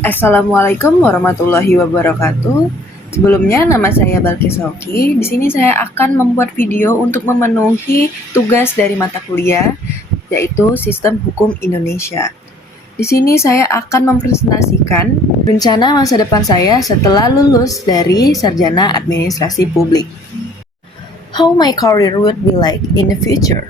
Assalamualaikum warahmatullahi wabarakatuh. Sebelumnya nama saya Balkis Hoki. Di sini saya akan membuat video untuk memenuhi tugas dari mata kuliah yaitu Sistem Hukum Indonesia. Di sini saya akan mempresentasikan rencana masa depan saya setelah lulus dari Sarjana Administrasi Publik. How my career would be like in the future.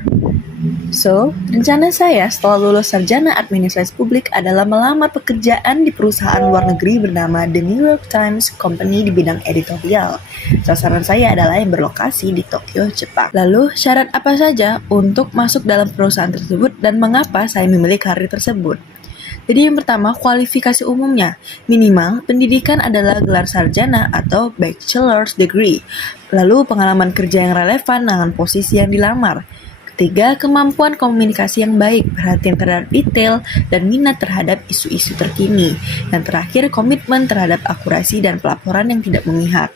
So, rencana saya setelah lulus sarjana administrasi publik adalah melamar pekerjaan di perusahaan luar negeri bernama The New York Times Company di bidang editorial. Sasaran saya adalah yang berlokasi di Tokyo, Jepang. Lalu, syarat apa saja untuk masuk dalam perusahaan tersebut dan mengapa saya memilih karir tersebut? Jadi yang pertama, kualifikasi umumnya. Minimal, pendidikan adalah gelar sarjana atau bachelor's degree. Lalu, pengalaman kerja yang relevan dengan posisi yang dilamar. Ketiga, kemampuan komunikasi yang baik, perhatian terhadap detail, dan minat terhadap isu-isu terkini. Dan terakhir, komitmen terhadap akurasi dan pelaporan yang tidak memihak.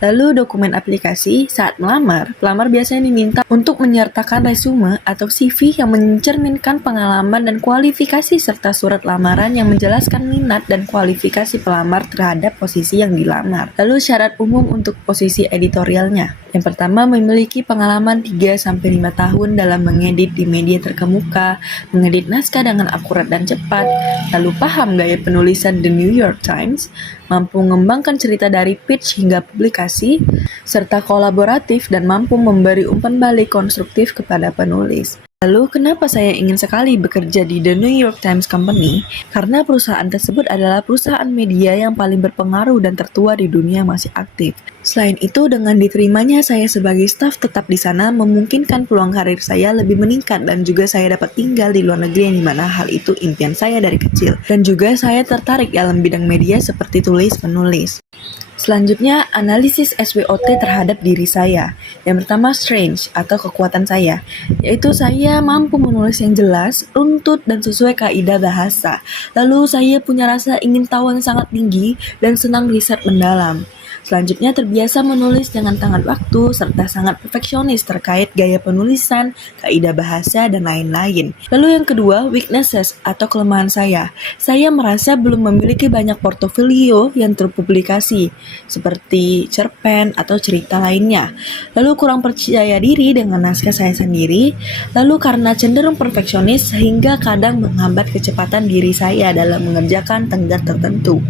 Lalu dokumen aplikasi, saat melamar, pelamar biasanya diminta untuk menyertakan resume atau CV yang mencerminkan pengalaman dan kualifikasi serta surat lamaran yang menjelaskan minat dan kualifikasi pelamar terhadap posisi yang dilamar. Lalu syarat umum untuk posisi editorialnya. Yang pertama, memiliki pengalaman 3-5 tahun dalam mengedit di media terkemuka, mengedit naskah dengan akurat dan cepat, lalu paham gaya penulisan The New York Times, mampu mengembangkan cerita dari pitch hingga publikasi, serta kolaboratif dan mampu memberi umpan balik konstruktif kepada penulis. Lalu, kenapa saya ingin sekali bekerja di The New York Times Company? Karena perusahaan tersebut adalah perusahaan media yang paling berpengaruh dan tertua di dunia yang masih aktif. Selain itu, dengan diterimanya saya sebagai staf tetap di sana memungkinkan peluang karir saya lebih meningkat dan juga saya dapat tinggal di luar negeri yang dimana hal itu impian saya dari kecil. Dan juga saya tertarik dalam bidang media seperti tulis-menulis. Selanjutnya, analisis SWOT terhadap diri saya. Yang pertama, strength atau kekuatan saya, yaitu saya mampu menulis yang jelas, runtut, dan sesuai kaidah bahasa. Lalu saya punya rasa ingin tahu yang sangat tinggi dan senang riset mendalam. Selanjutnya, terbiasa menulis dengan tangan waktu, serta sangat perfeksionis terkait gaya penulisan, kaidah bahasa, dan lain-lain. Lalu yang kedua, weaknesses atau kelemahan saya. Saya merasa belum memiliki banyak portofolio yang terpublikasi, seperti cerpen atau cerita lainnya. Lalu kurang percaya diri dengan naskah saya sendiri. Lalu karena cenderung perfeksionis, sehingga kadang menghambat kecepatan diri saya dalam mengerjakan tenggat tertentu.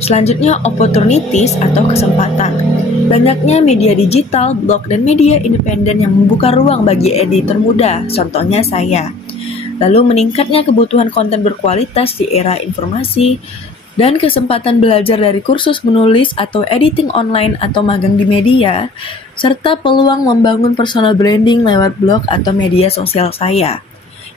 Selanjutnya, opportunities atau kesempatan. Banyaknya media digital, blog, dan media independen yang membuka ruang bagi editor muda, contohnya saya. Lalu meningkatnya kebutuhan konten berkualitas di era informasi, dan kesempatan belajar dari kursus menulis atau editing online atau magang di media, serta peluang membangun personal branding lewat blog atau media sosial saya.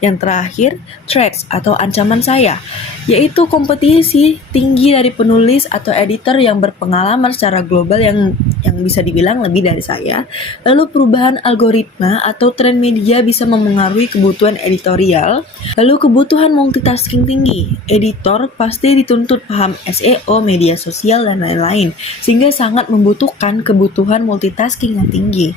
Yang terakhir, threats atau ancaman saya, yaitu kompetisi tinggi dari penulis atau editor yang berpengalaman secara global yang bisa dibilang lebih dari saya. Lalu perubahan algoritma atau tren media bisa memengaruhi kebutuhan editorial. Lalu kebutuhan multitasking tinggi. Editor pasti dituntut paham SEO, media sosial, dan lain-lain, sehingga sangat membutuhkan kebutuhan multitasking yang tinggi.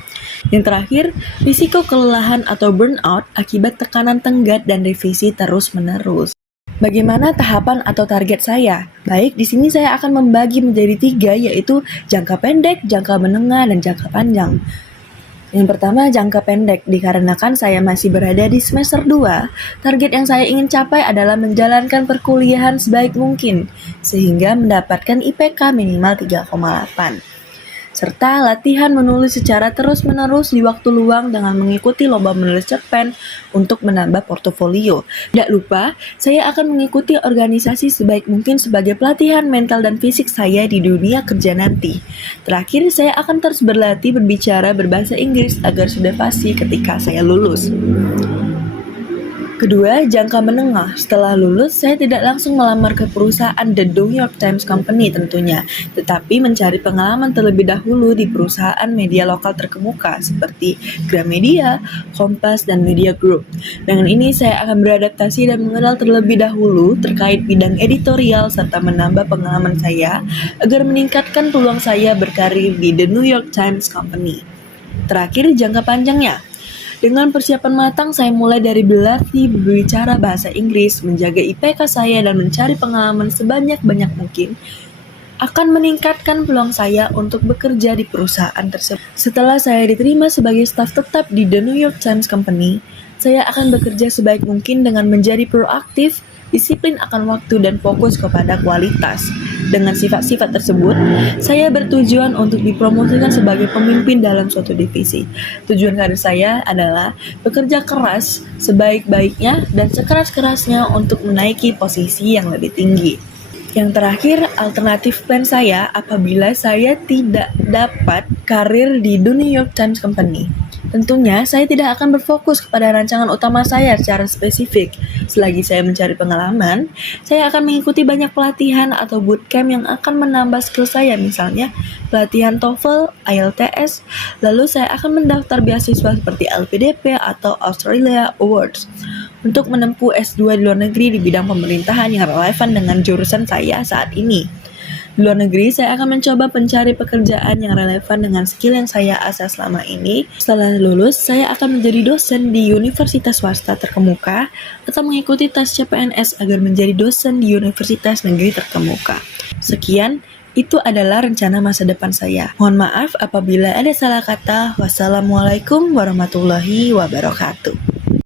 Yang terakhir, risiko kelelahan atau burnout akibat tekanan tenggat dan revisi terus-menerus. Bagaimana tahapan atau target saya? Baik, di sini saya akan membagi menjadi 3, yaitu jangka pendek, jangka menengah, dan jangka panjang. Yang pertama, jangka pendek. Dikarenakan saya masih berada di semester 2, target yang saya ingin capai adalah menjalankan perkuliahan sebaik mungkin, sehingga mendapatkan IPK minimal 3,8. Serta latihan menulis secara terus-menerus di waktu luang dengan mengikuti lomba menulis cerpen untuk menambah portofolio. Tidak lupa, saya akan mengikuti organisasi sebaik mungkin sebagai pelatihan mental dan fisik saya di dunia kerja nanti. Terakhir, saya akan terus berlatih berbicara berbahasa Inggris agar sudah pasti ketika saya lulus. Kedua, jangka menengah. Setelah lulus, saya tidak langsung melamar ke perusahaan The New York Times Company tentunya, tetapi mencari pengalaman terlebih dahulu di perusahaan media lokal terkemuka seperti Gramedia, Kompas, dan Media Group. Dengan ini, saya akan beradaptasi dan mengenal terlebih dahulu terkait bidang editorial serta menambah pengalaman saya agar meningkatkan peluang saya berkarir di The New York Times Company. Terakhir, jangka panjangnya. Dengan persiapan matang, saya mulai dari berlatih berbicara bahasa Inggris, menjaga IPK saya, dan mencari pengalaman sebanyak-banyak mungkin akan meningkatkan peluang saya untuk bekerja di perusahaan tersebut. Setelah saya diterima sebagai staf tetap di The New York Times Company, saya akan bekerja sebaik mungkin dengan menjadi proaktif, disiplin akan waktu, dan fokus kepada kualitas. Dengan sifat-sifat tersebut, saya bertujuan untuk dipromosikan sebagai pemimpin dalam suatu divisi. Tujuan karir saya adalah bekerja keras sebaik-baiknya dan sekeras-kerasnya untuk menaiki posisi yang lebih tinggi. Yang terakhir, alternatif plan saya apabila saya tidak dapat karir di The New York Times Company. Tentunya, saya tidak akan berfokus kepada rancangan utama saya secara spesifik. Selagi saya mencari pengalaman, saya akan mengikuti banyak pelatihan atau bootcamp yang akan menambah skill saya, misalnya pelatihan TOEFL, IELTS, lalu saya akan mendaftar beasiswa seperti LPDP atau Australia Awards untuk menempuh S2 di luar negeri di bidang pemerintahan yang relevan dengan jurusan saya saat ini. Di luar negeri, saya akan mencoba mencari pekerjaan yang relevan dengan skill yang saya asah selama ini. Setelah lulus, saya akan menjadi dosen di universitas swasta terkemuka atau mengikuti tes CPNS agar menjadi dosen di universitas negeri terkemuka. Sekian, itu adalah rencana masa depan saya. Mohon maaf apabila ada salah kata. Wassalamualaikum warahmatullahi wabarakatuh.